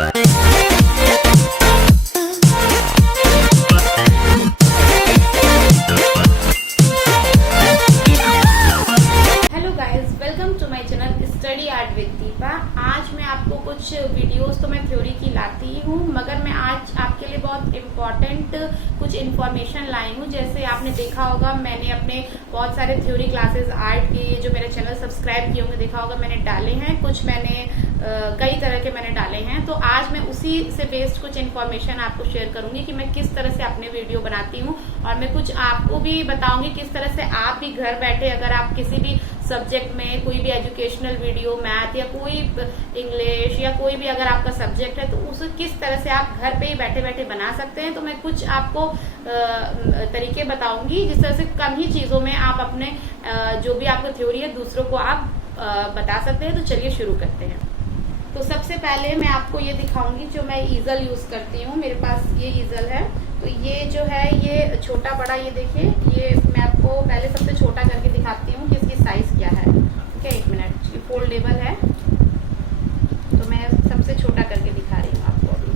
आज मैं आपको कुछ वीडियोस तो मैं थ्योरी की लाती हूँ, मगर मैं आज आपके लिए बहुत इम्पोर्टेंट कुछ इन्फॉर्मेशन लाई हूँ। जैसे आपने देखा होगा, मैंने अपने बहुत सारे थ्योरी क्लासेस आर्ट के जो मेरे चैनल सब्सक्राइब किए होंगे, देखा होगा मैंने डाले हैं, कुछ मैंने कई तरह के मैंने डाले हैं। तो आज मैं उसी से बेस्ड कुछ इन्फॉर्मेशन आपको शेयर करूंगी कि मैं किस तरह से अपने वीडियो बनाती हूँ, और मैं कुछ आपको भी बताऊंगी किस तरह से आप भी घर बैठे अगर आप किसी भी सब्जेक्ट में कोई भी एजुकेशनल वीडियो, मैथ या कोई इंग्लिश या कोई भी अगर आपका सब्जेक्ट है तो उसे किस तरह से आप घर पे ही बैठे बैठे बना सकते हैं। तो मैं कुछ आपको तरीके बताऊंगी जिस तरह से कम ही चीजों में आप अपने जो भी आपको थ्योरी है दूसरों को आप बता सकते हैं। तो चलिए शुरू करते हैं। तो सबसे पहले मैं आपको ये दिखाऊंगी जो मैं ईजल यूज करती हूँ। मेरे पास ये ईजल है, तो ये जो है ये छोटा बड़ा, ये देखिए, ये मैं आपको पहले सबसे छोटा करके दिखाती हूँ कि इसकी साइज क्या है। ठीक है, एक मिनट। ये फोल्डेबल है, तो मैं सबसे छोटा करके दिखा रही हूँ आपको अभी।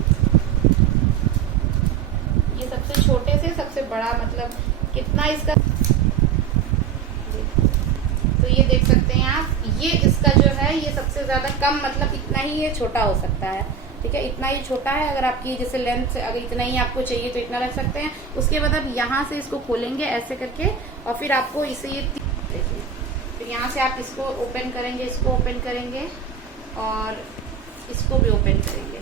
ये सबसे छोटे से सबसे बड़ा, मतलब कितना इसका, तो ये देख सकते हैं आप, ये इसका जो है ये सबसे ज्यादा कम, मतलब इतना ही ये छोटा हो सकता है। ठीक है, इतना ही छोटा है। अगर आपकी जैसे लेंथ अगर इतना ही आपको चाहिए तो इतना रख सकते हैं। उसके बाद आप यहाँ से इसको खोलेंगे ऐसे करके, और फिर आपको इसे ये देखिए, तो यहाँ से आप इसको ओपन करेंगे, इसको ओपन करेंगे और इसको भी ओपन करेंगे।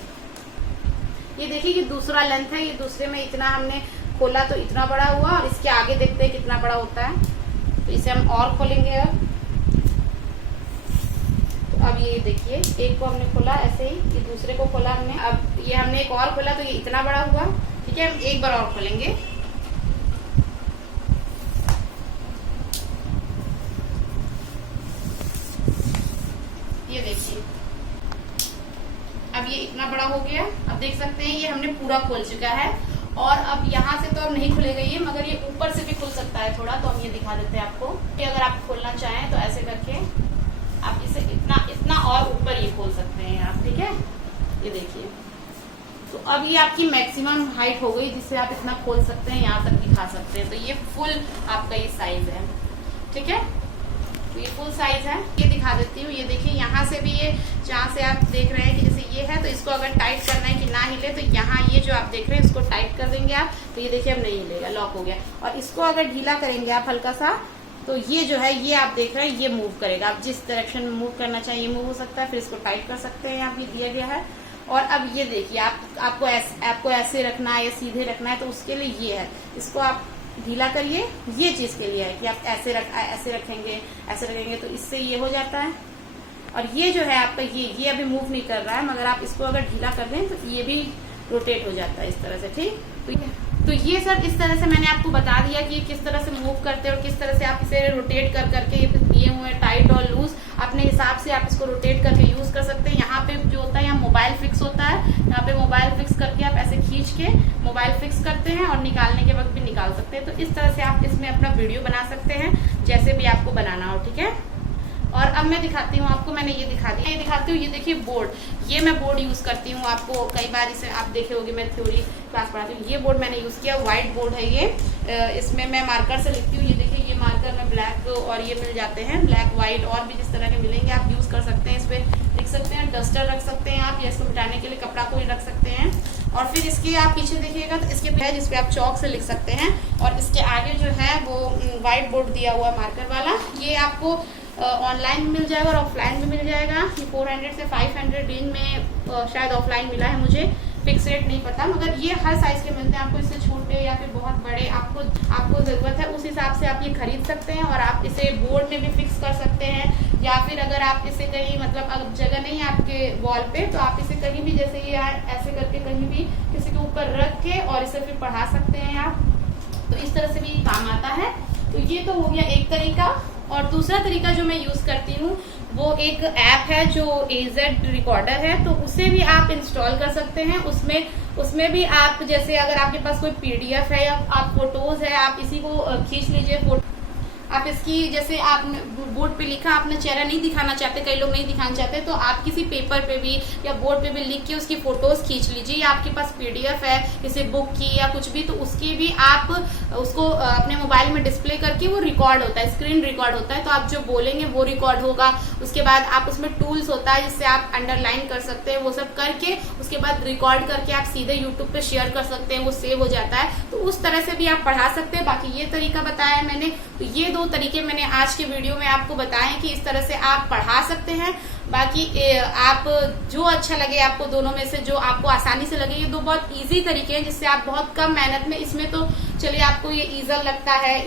ये देखिए, ये दूसरा लेंथ है, ये दूसरे में इतना हमने खोला तो इतना बड़ा हुआ, और इसके आगे देखते हैं कितना बड़ा होता है। तो इसे हम और खोलेंगे। अब ये देखिए, एक को हमने खोला ऐसे ही, ये दूसरे को खोला हमने, अब ये हमने एक और खोला तो ये इतना बड़ा हुआ। ठीक है, हम एक बार और खोलेंगे। ये देखिए, अब ये इतना बड़ा हो गया। अब देख सकते हैं ये हमने पूरा खोल चुका है, और अब यहाँ से तो अब नहीं खुलेगा ये, मगर ये ऊपर से भी खुल सकता है थोड़ा। तो हम ये दिखा देते हैं आपको कि अगर आप खोलना चाहें तो ऐसे करके आप इसे इतना और ऊपर ये खोल सकते हैं आप। ठीक है, ये देखिए, तो अब ये आपकी मैक्सिमम हाइट हो गई जिससे आप इतना खोल सकते हैं, यहाँ तक दिखा सकते हैं। तो ये फुल आपका ये साइज है। ठीक है, तो ये फुल साइज है। ये दिखा देती हूँ, ये देखिए, यहाँ से भी ये जहाँ से आप देख रहे हैं कि जैसे ये है, तो इसको अगर टाइट करना है कि ना हिले, तो यहाँ ये जो आप देख रहे हैं इसको टाइट कर देंगे आप, तो ये देखिए अब नहीं हिलेगा, लॉक हो गया। और इसको अगर ढीला करेंगे आप हल्का सा, तो ये जो है ये आप देख रहे हैं ये मूव करेगा। आप जिस डायरेक्शन में मूव करना चाहिए मूव हो सकता है। फिर इसको टाइट कर सकते हैं, यहाँ भी दिया गया है। और अब ये देखिए, आपको ऐसे रखना है या सीधे रखना है, तो उसके लिए ये है, इसको आप ढीला करिए। ये चीज के लिए है कि आप ऐसे रखेंगे, ऐसे रखेंगे, तो इससे ये हो जाता है। और ये जो है आपका ये अभी मूव नहीं कर रहा है, मगर आप इसको अगर ढीला कर दें तो ये भी रोटेट हो जाता है इस तरह से। ठीक, तो ये सब इस तरह से मैंने आपको बता दिया कि किस तरह से मूव करते हैं और किस तरह से आप इसे रोटेट कर करके, ये दिए हुए टाइट और लूज, अपने हिसाब से आप इसको रोटेट करके यूज कर सकते हैं। यहाँ पे जो होता है, यहाँ मोबाइल फिक्स होता है, यहाँ पे मोबाइल फिक्स करके आप ऐसे खींच के मोबाइल फिक्स करते हैं और निकालने के वक्त भी निकाल सकते हैं। तो इस तरह से आप इसमें अपना वीडियो बना सकते हैं, जैसे भी आपको बनाना हो। ठीक है, और अब मैं दिखाती हूँ आपको, मैंने ये दिखा दिया, ये दिखाती हूँ। ये देखिए बोर्ड, ये मैं बोर्ड यूज करती हूँ। आपको कई बार इसे आप देखे होंगे, मैं थ्योरी क्लास पढ़ाती हूँ। ये बोर्ड मैंने यूज किया, व्हाइट बोर्ड है ये। इसमें मैं मार्कर से लिखती हूँ। ये देखिए, ये मार्कर में ब्लैक और ये मिल जाते हैं, ब्लैक व्हाइट और भी जिस तरह के मिलेंगे आप यूज कर सकते हैं। इस पे लिख सकते हैं, डस्टर रख सकते हैं आप, या इसको मिटाने के लिए कपड़ा को ही रख सकते हैं। और फिर इसके आप पीछे देखिएगा तो इसके है जिसपे आप चौक से लिख सकते हैं। और इसके आगे जो है वो व्हाइट बोर्ड दिया हुआ मार्कर वाला, ये आपको ऑनलाइन मिल जाएगा और ऑफलाइन भी मिल जाएगा। ये 400 से 500 रेंज में शायद ऑफलाइन मिला है, मुझे फिक्स रेट नहीं पता, मगर ये हर साइज के मिलते हैं आपको। इससे छोटे या फिर बहुत बड़े आपको जरूरत है उस हिसाब से आप ये खरीद सकते हैं। और आप इसे बोर्ड में भी फिक्स कर सकते हैं, या फिर अगर आप इसे कहीं, मतलब अगर जगह नहीं है आपके वॉल पे, तो आप इसे कहीं भी, जैसे ये ऐसे करके कहीं भी किसी के ऊपर रख के और इसे फिर पढ़ा सकते हैं आप। तो इस तरह से भी काम आता है। तो ये तो हो गया एक तरीका। और दूसरा तरीका जो मैं यूज करती हूँ वो एक ऐप है जो AZ रिकॉर्डर है, तो उसे भी आप इंस्टॉल कर सकते हैं। उसमें भी आप, जैसे अगर आपके पास कोई PDF है या आप फोटोज है, आप इसी को खींच लीजिए, आप इसकी जैसे आप बोर्ड पे लिखा, आपने चेहरा नहीं दिखाना चाहते, कई लोग नहीं दिखाना चाहते, तो आप किसी पेपर पे भी या बोर्ड पे भी लिख के उसकी फोटोज खींच लीजिए, या आपके पास पीडीएफ है किसी बुक की या कुछ भी, तो उसकी भी आप उसको अपने मोबाइल में डिस्प्ले करके वो रिकॉर्ड होता है, स्क्रीन रिकॉर्ड होता है, तो आप जो बोलेंगे वो रिकॉर्ड होगा। उसके बाद आप उसमें टूल्स होता है जिससे आप अंडरलाइन कर सकते हैं, वो सब करके उसके बाद रिकॉर्ड करके आप सीधे यूट्यूब पे शेयर कर सकते हैं, वो सेव हो जाता है। तो उस तरह से भी आप पढ़ा सकते हैं। बाकी ये तरीका बताया है मैंने, तो ये 2 तरीके मैंने आज के वीडियो में आपको बताए कि इस तरह से आप पढ़ा सकते हैं। बाकी आप जो अच्छा लगे आपको, दोनों में से जो आपको आसानी से लगे, ये 2 बहुत इजी तरीके हैं जिससे आप बहुत कम मेहनत में, इसमें तो चलिए आपको ये ईजल लगता है,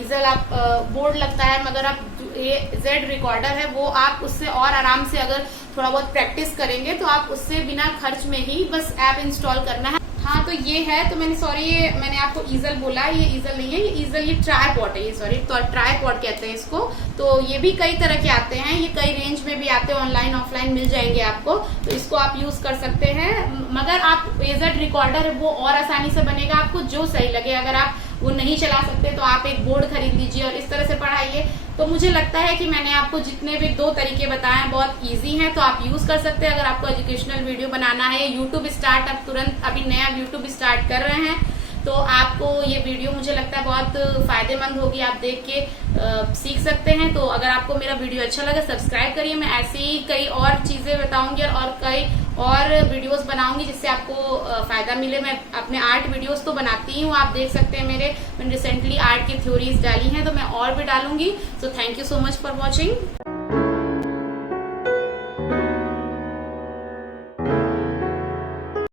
ईजल आप बोर्ड लगता है, मगर आप ये जेड रिकॉर्डर है वो आप उससे और आराम से अगर थोड़ा बहुत प्रैक्टिस करेंगे तो आप उससे बिना खर्च में ही बस ऐप इंस्टॉल करना है। हाँ, तो ये है, तो मैंने ये मैंने आपको ईजल बोला, ये ईजल नहीं है, ये ईजल, ये ट्राइपॉड है, ये सॉरी तो ट्राइपॉड कहते हैं इसको। तो ये भी कई तरह के आते हैं, ये कई रेंज में भी आते हैं, ऑनलाइन ऑफलाइन मिल जाएंगे आपको, तो इसको आप यूज कर सकते हैं। मगर आप जेड रिकॉर्डर है वो और आसानी से बनेगा, आपको जो सही लगे। अगर आप वो नहीं चला सकते तो आप एक बोर्ड खरीद लीजिए और इस तरह से पढ़ाइए। तो मुझे लगता है कि मैंने आपको जितने भी 2 तरीके बताए हैं बहुत इजी हैं, तो आप यूज कर सकते हैं। अगर आपको एजुकेशनल वीडियो बनाना है, यूट्यूब स्टार्ट आप तुरंत अभी नया यूट्यूब स्टार्ट कर रहे हैं, तो आपको ये वीडियो मुझे लगता है बहुत फायदेमंद होगी, आप देख के सीख सकते हैं। तो अगर आपको मेरा वीडियो अच्छा लगा सब्सक्राइब करिए, मैं ऐसे ही कई और चीजें बताऊंगी और कई और वीडियोस बनाऊंगी जिससे आपको फायदा मिले। मैं अपने आर्ट वीडियोस तो बनाती हूँ, आप देख सकते हैं मैंने रिसेंटली आर्ट की थ्योरीज डाली हैं, तो मैं और भी डालूंगी। So thank you so much for watching.